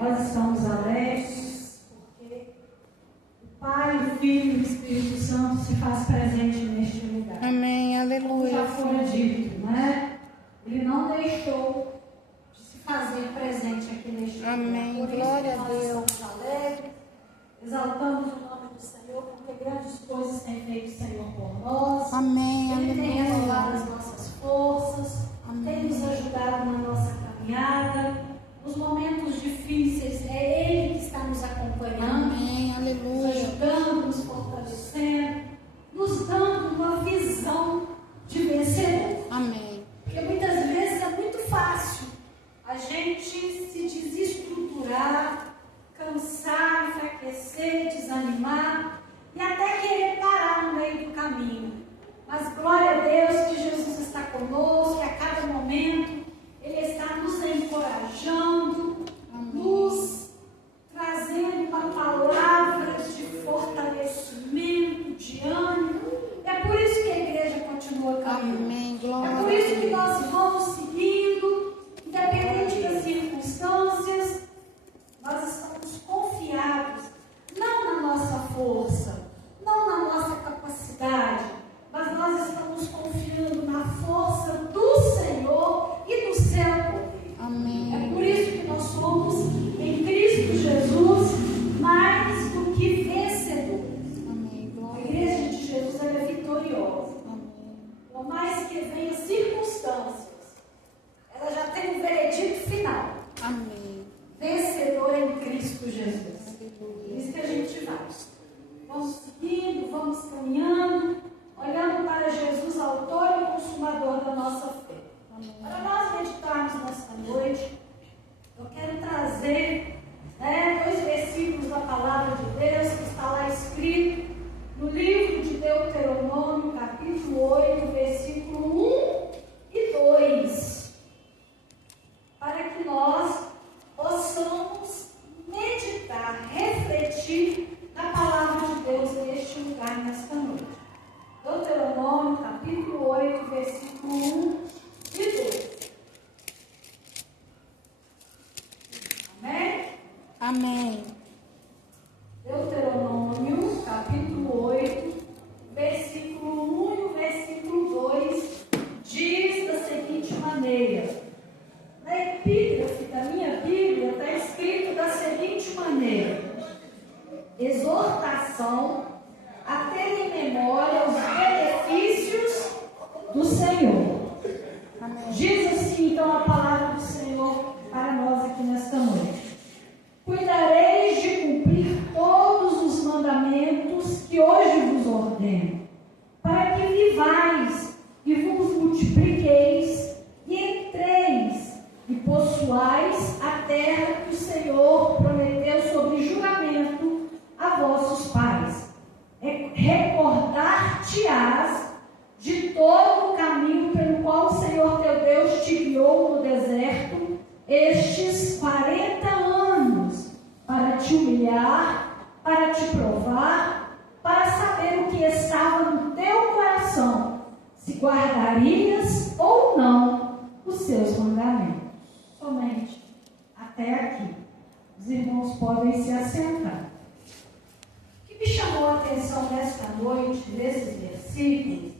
Nós estamos alegres porque o Pai, o Filho e o Espírito Santo se faz presente neste lugar. Amém, aleluia. Já foi dito, né? Ele não deixou de se fazer presente aqui neste lugar. Amém, Por isso glória a nós Deus. estamos alegres, exaltamos o nome do Senhor, porque grandes coisas tem feito o Senhor por nós. Amém, Ele tem aleluia. renovado as nossas forças, tem nos ajudado na nossa caminhada. Nos momentos difíceis, é Ele que está nos acompanhando, Amém, nos aleluia. ajudando, nos fortalecendo, nos dando uma visão de vencedor. Amém. Porque muitas vezes é muito fácil a gente se desestruturar, cansar, enfraquecer, desanimar e até querer parar no meio do caminho. Mas glória a Deus que Jesus está conosco, que a cada momento Ele está nos encorajando, nos trazendo uma palavra de fortalecimento, de ânimo. É por isso que a igreja continua caminhando. Amém, glória É a por isso que Deus. nós vamos seguindo, independente das circunstâncias. Nós estamos confiados, não na nossa força, não na nossa capacidade, mas nós estamos confiando na força do Senhor e do seu poder. Amém. É por isso que nós somos, em Cristo Jesus, mais do que vencedores. Amém, A glória. igreja de Jesus ela é vitoriosa. Amém. Por mais que venham circunstâncias, ela já tem um veredito final. Amém. Vencedora em Cristo Jesus. Por Aleluia. isso que a gente vai. Vamos seguindo, vamos caminhando, olhando para Jesus, autor e consumador da nossa fé. Para nós meditarmos nesta noite, eu quero trazer dois versículos da palavra de Deus que está lá escrito no livro de Deuteronômio, capítulo 8, versículo 1 e 2, para que nós possamos meditar, refletir na palavra de Deus neste lugar, nesta noite. Deuteronômio, capítulo 8, versículo 1 e 2. Amém? Amém. Deuteronômio, capítulo 8, versículo 1 e o versículo 2 diz da seguinte maneira. Na epígrafe da minha Bíblia está escrito da seguinte maneira: exortação a ter em memória os benefícios do Senhor. Amém. Diz assim então a palavra do Senhor para nós aqui nesta noite: cuidareis de cumprir todos os mandamentos que hoje vos ordeno, para que vivais e vos multipliqueis e entreis e possuais a terra que o Senhor prometeu sobre juramento a vossos pais. Recordar-te-ás de todo o caminho pelo qual o Senhor teu Deus te guiou no deserto estes 40 anos, para te humilhar, para te provar, para saber o que estava no teu coração, se guardarias ou não os seus mandamentos. Somente até aqui. Os irmãos podem se assentar. O que me chamou a atenção nesta noite, nesses versículos,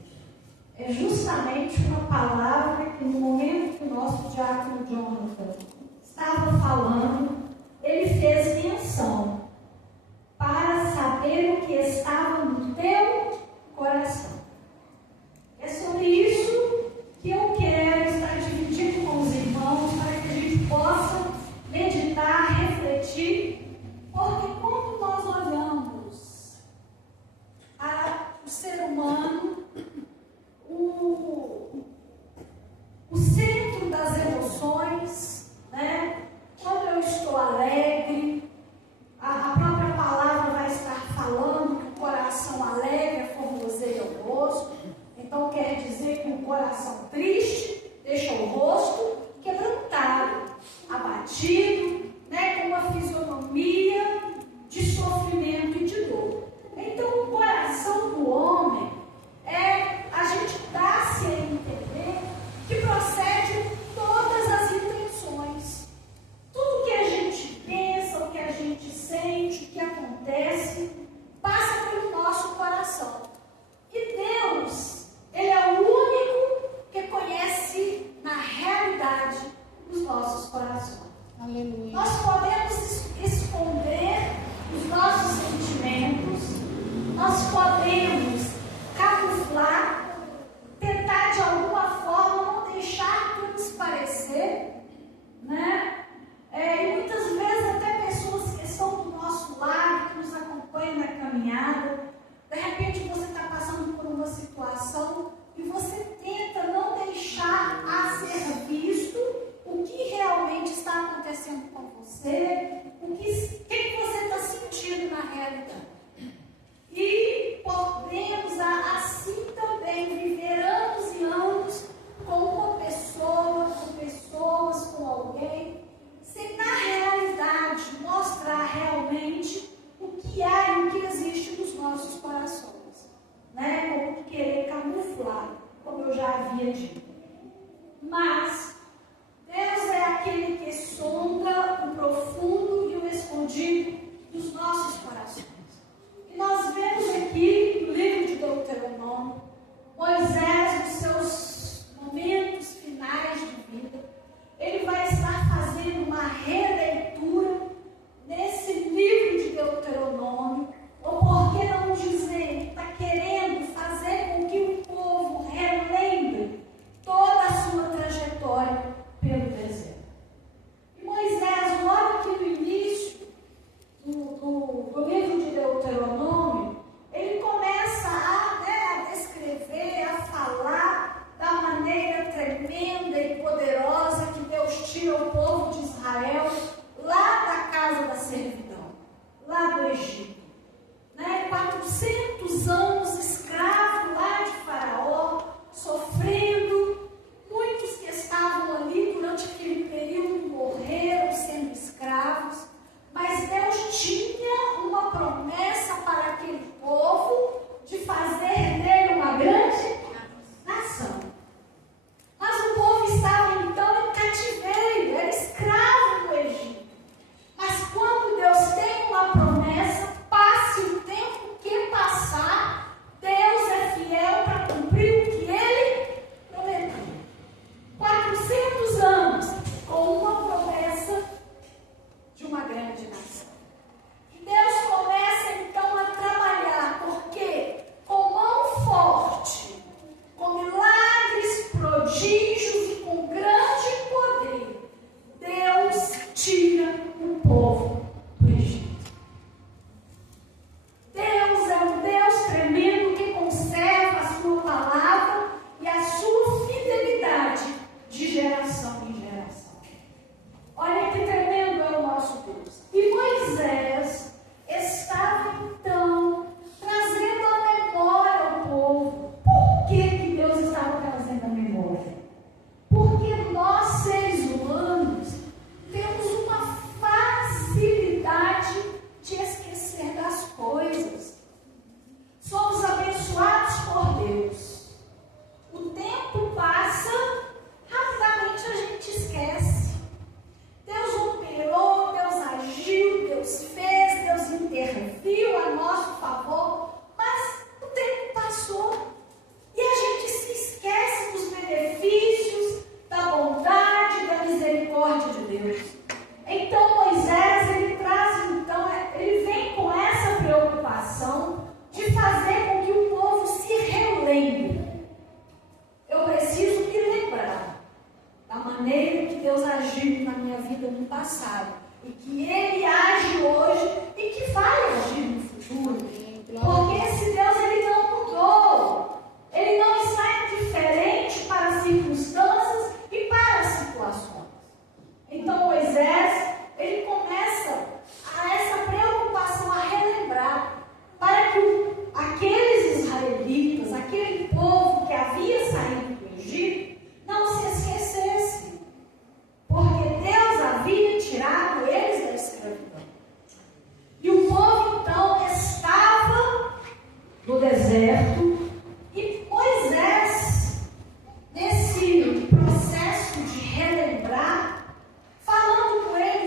é justamente uma palavra que no momento que o nosso diácono Jonathan estava falando, ele fez menção para saber o que estava no teu coração. É sobre isso que eu quero estar dividindo com os irmãos, para que a gente possa meditar, refletir, porque quando nós olhamos para o ser humano, o centro das emoções, quando eu estou você o que você está sentindo na realidade. E podemos assim também viver anos e anos com uma pessoa, com pessoas, com alguém, sem na realidade mostrar realmente o que há e o que existe nos nossos corações, né? Como querer camuflar, como eu já havia dito. Mas Deus é aquele que sonda o profundo e o escondido dos nossos corações. E nós vemos aqui no livro de Deuteronômio, Moisés, nos seus momentos finais de vida, ele vai estar fazendo uma releitura nesse livro de Deuteronômio, ou por que não dizer, está querendo fazer com que o povo relembre toda a sua trajetória pelo deserto. E Moisés, logo que no início do livro de Deuteronômio, ele começa a descrever, a falar da maneira tremenda e poderosa que Deus tira o povo de Israel lá da casa da servidão, lá do Egito. 400 anos escravo lá de Faraó, sofrendo. Muitos que estavam ali durante aquele período morreram sendo escravos. Mas Deus tinha uma promessa para aquele povo de fazer dele uma grande nação. Mas o povo estava então em cativeiro, era escravo no Egito. Mas quando Deus tem uma promessa, passe o tempo que passar, Deus é fiel para cumprir o que Ele prometeu. 400 anos com uma promessa de uma grande nação. E Deus começa então a trabalhar, porque com mão forte, com milagres, prodígios e com grande poder, Deus tira o povo do Egito. Deus é um Deus tremendo que conserva a sua palavra e a sua fidelidade de geração em geração. Olha que tremendo é o nosso Deus. E Moisés estava então trazendo a memória ao povo. Por que Deus estava trazendo a memória? Porque nós, seres humanos, temos uma facilidade de esquecer das coisas. Somos abençoados por Deus. O tempo passa, rapidamente a gente esquece. Deus operou, Deus agiu, Deus fez, Deus interviu a nosso favor, mas o tempo passou e a gente se esquece dos benefícios, da bondade, da misericórdia de Deus. Então Moisés, ele vem com essa preocupação de fazer com que o povo se relembre. Eu preciso me lembrar da maneira que Deus agiu na minha vida no passado e que Ele age hoje e que vai agir no futuro. Porque esse Deus, Ele não mudou. Ele não está indiferente para as circunstâncias e para as situações. Então Moisés, ele começa essa preocupação a relembrar para que aqueles israelitas, aquele povo que havia saído do Egito, não se esquecesse. Porque Deus havia tirado eles da escravidão. E o povo então estava no deserto. E Moisés, nesse processo de relembrar, falando com eles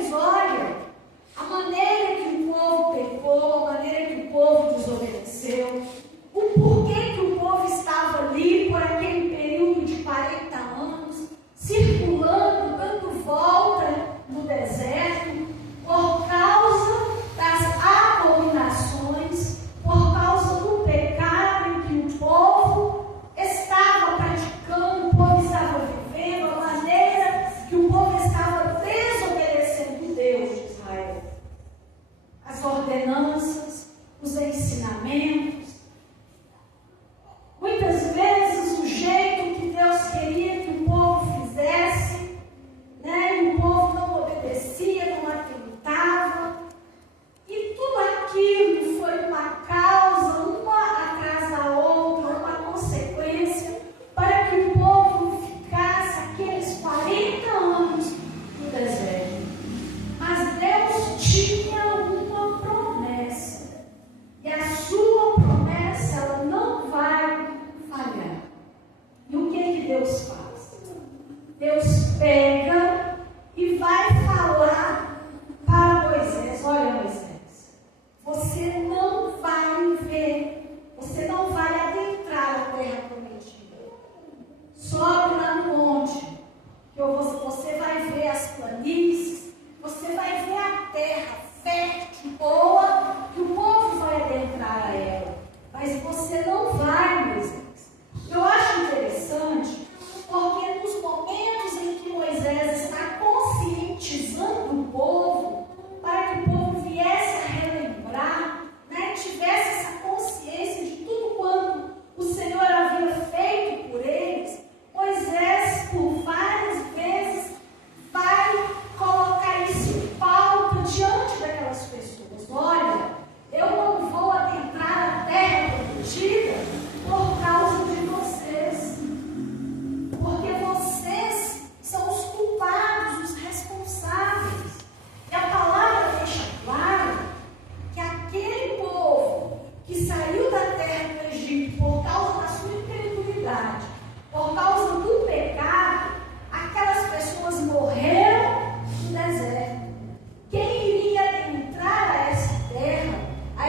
terra fértil, boa, que o povo vai adentrar a ela. Mas você não vai, Moisés. Eu acho interessante, porque nos momentos em que Moisés está conscientizando o povo, para que o povo viesse a relembrar, né, tivesse essa consciência de tudo quanto o Senhor havia feito por eles, Moisés, por várias vezes, vai colocar isso em pauta diante daquelas pessoas. Olha, eu não vou adentrar a terra prometida por causa de vocês, porque vocês são os culpados, os responsáveis. E a palavra deixa claro que aquele povo que saiu da terra do Egito por causa da sua incredulidade, por causa do pecado, aquelas pessoas morreram no deserto. Quem iria adentrar a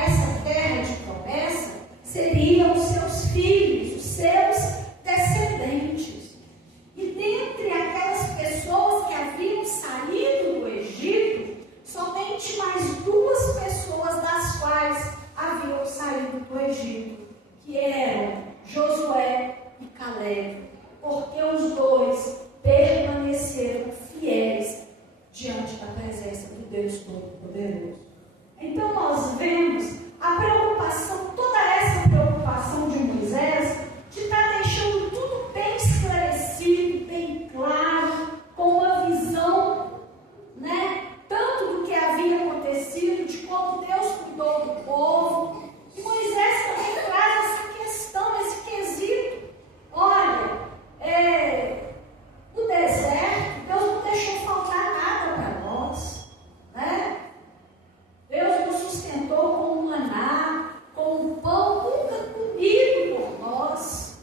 essa terra de promessa, seriam os seus filhos, os seus descendentes. E dentre aquelas pessoas que haviam saído do Egito, somente mais 2 pessoas das quais haviam saído do Egito, que eram Josué e Caleb, porque os 2 permaneceram fiéis diante da presença do Deus Todo-Poderoso. Então nós vemos a preocupação, toda essa preocupação de Moisés, de estar deixando tudo bem esclarecido, bem claro, com uma visão, né, tanto do que havia acontecido, de como Deus cuidou do povo. E Moisés também traz essa questão, esse quesito. Olha, no deserto, Deus não deixou faltar nada para nós, né? Deus nos sustentou com o maná, com o pão nunca comido por nós.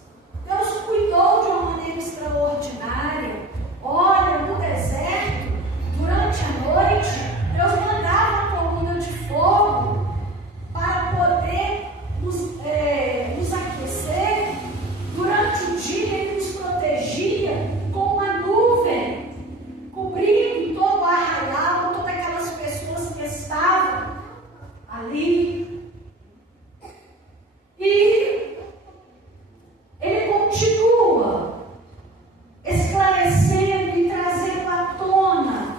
Deus cuidou de uma maneira extraordinária. Olha, no deserto, durante a noite, Deus mandava uma coluna de fogo para poder nos aquecer. Durante o dia, Ele nos protegia com uma nuvem, cobrindo todo o arraial, todas aquelas pessoas que estavam ali. E Ele continua esclarecendo e trazendo à tona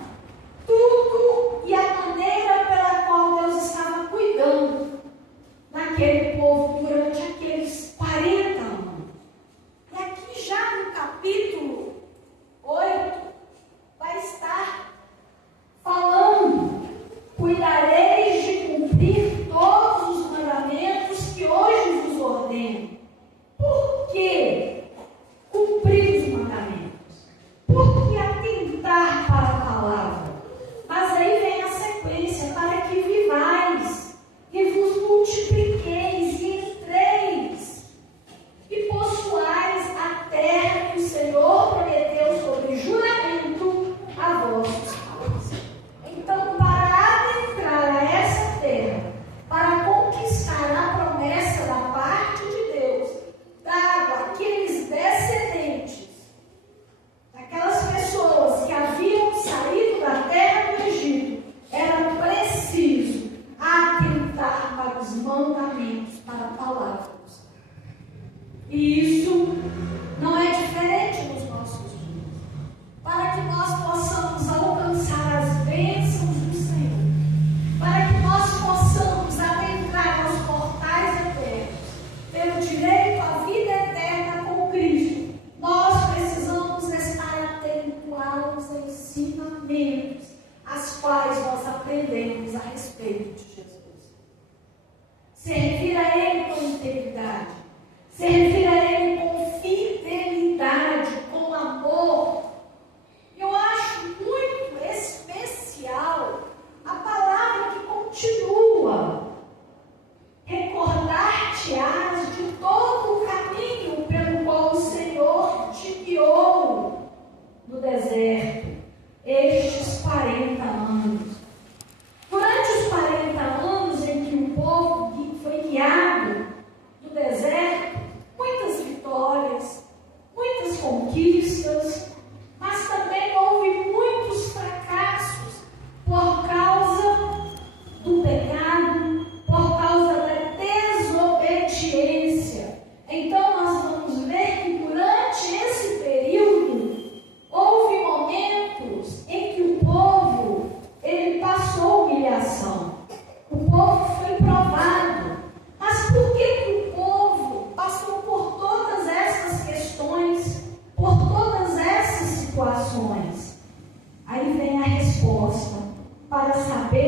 tudo e a maneira pela qual Deus estava cuidando daquele povo durante aqueles 40 anos. E aqui já no capítulo 8 vai estar falando: cuidareis de cumprir todos os mandamentos que hoje vos ordeno. Por que cumprir os mandamentos? Por que atentar para a palavra? Mas aí vem a sequência: para que vivais e vos multipliqueis e entreis e possuais a terra que o Senhor prometeu sobre juramento a vossos pais. Então, para adentrar a essa terra, para conquistar a promessa da parte de Deus, dado àqueles descendentes, daquelas pessoas que haviam saído da terra do Egito, era preciso atentar para os mandamentos, para a palavra. E isso não é diferente nos nossos dias. Para que nós possamos alcançar as bênçãos do Senhor, para que nós possamos adentrar aos portais eternos, ter o direito à vida eterna com Cristo, nós precisamos estar atentos aos ensinamentos, as quais nós aprendemos a respeito de Jesus. Servir a Ele com integridade, servir a Ele com fidelidade, com amor. Eu acho muito especial a palavra que continua: recordar-te-ás de todo o caminho pelo qual o Senhor te guiou no deserto estes 40 anos. Durante os 40 anos em que o povo foi guiado no deserto, muitas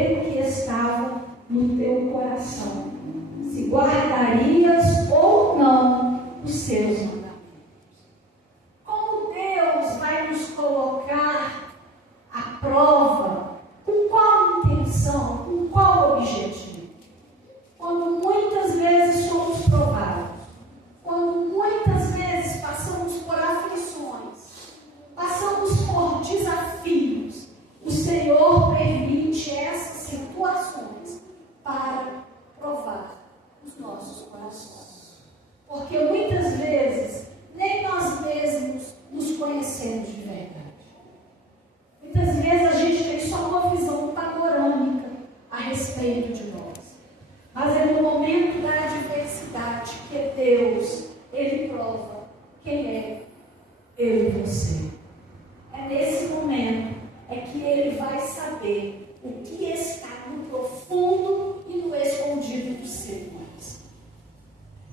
saber o que estava no teu coração, se guardarias ou não os seus mandamentos. Como Deus vai nos colocar à prova? Com qual intenção? Com qual objetivo? Quando muitas vezes somos provados, quando muitas vezes passamos por aflições, passamos por desafios, o Senhor permite essas situações para provar os nossos corações. Porque muitas vezes nem nós mesmos nos conhecemos de verdade. Muitas vezes a gente tem só uma visão panorâmica a respeito de nós. Mas é no momento da adversidade que Deus, Ele prova quem é eu e você. É nesse momento que Ele vai saber o que está no profundo e no escondido do ser coração.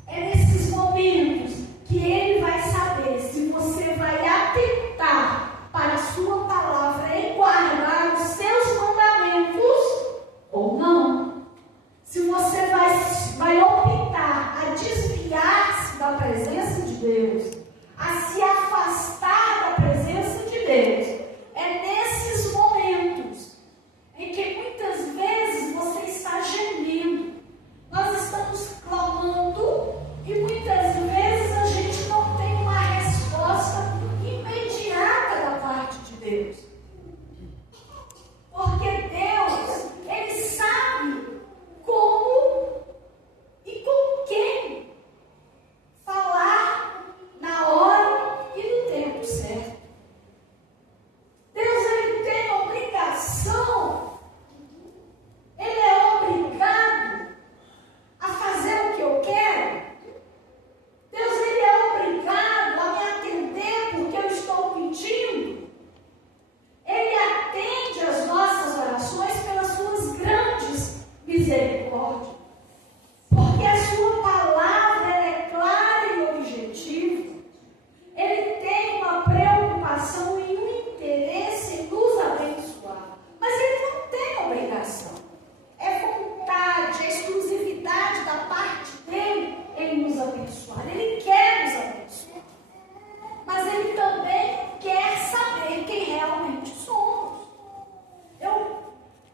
É nesses momentos que Ele vai saber se você vai atentar para a sua palavra e guardar os seus mandamentos ou não. Se você vai optar a desviar-se da presença de Deus, a se afastar da presença de Deus, é nesses momentos em que muitas vezes você está gemendo. Nós estamos clamando e muitas vezes a gente não tem uma resposta imediata da parte de Deus. Porque Deus, Ele sabe como e com quem falar na hora e no tempo certo. Deus, Ele tem obrigação, Ele é obrigado a fazer o que eu quero. Deus, Ele é obrigado a me atender porque eu estou pedindo. Ele atende as nossas orações pelas suas grandes misericórdias. Porque a sua palavra é clara e objetiva. Ele tem uma preocupação e um interesse em nos abençoar. Mas Ele não tem obrigação. É vontade, é exclusividade da parte dele em nos abençoar. Ele quer nos abençoar. Mas Ele também quer saber quem realmente somos.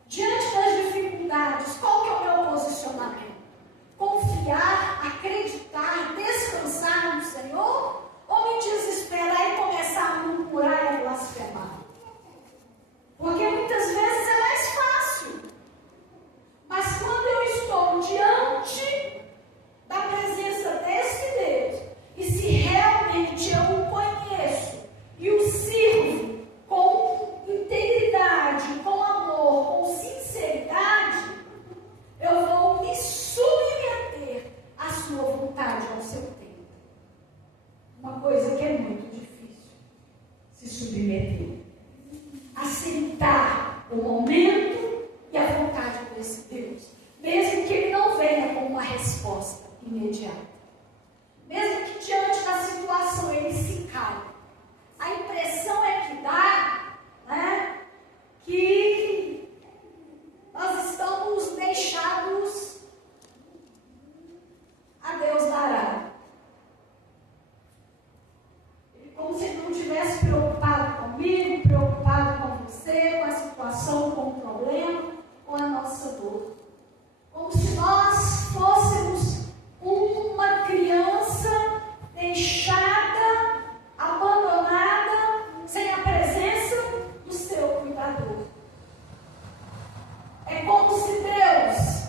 Diante das dificuldades, qual que é o meu posicionamento? Confiar, acreditar, descansar no Senhor? Ou me desesperar e começar a murmurar e a blasfemar? Porque muitas vezes é mais fácil. Mas quando eu estou diante da presença desse Deus, e se realmente eu o conheço e o sirvo com integridade, com amor, com sinceridade, eu vou me submeter à sua vontade, ao seu tempo. Uma coisa que é muito difícil, se submeter. Aceitar o momento e a vontade desse Deus, mesmo que Ele não venha com uma resposta imediata. Mesmo que diante da situação Ele se cale. A impressão é que dá, né, que nós estamos deixados a Deus dará. Como se Ele não estivesse preocupado comigo, preocupado com você, com a situação, com o problema, com a nossa dor. Como se nós fôssemos uma criança deixada, abandonada, sem a presença do seu cuidador. É como se Deus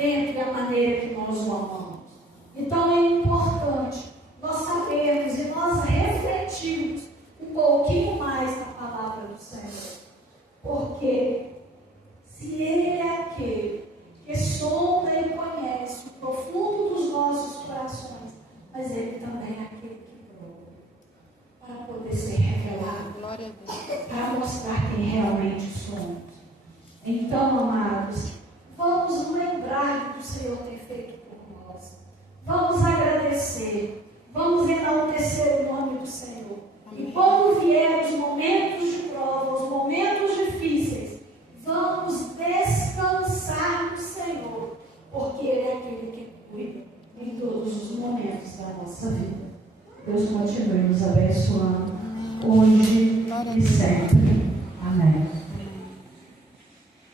dentro e a maneira que nós o amamos. Então é importante nós sabermos e nós refletirmos um pouquinho mais na palavra do Senhor. Porque se Ele é aquele que sonda e conhece o profundo dos nossos corações, mas Ele também é aquele que prova para poder ser revelado, Glória a Deus. para mostrar quem realmente somos. Então, amados, vamos lembrar do Senhor ter feito por nós. Vamos agradecer. Vamos enaltecer o nome do Senhor. E quando vier os momentos de prova, os momentos difíceis, vamos descansar no Senhor, porque Ele é aquele que cuida em todos os momentos da nossa vida. Deus continue nos abençoando hoje e sempre. Amém.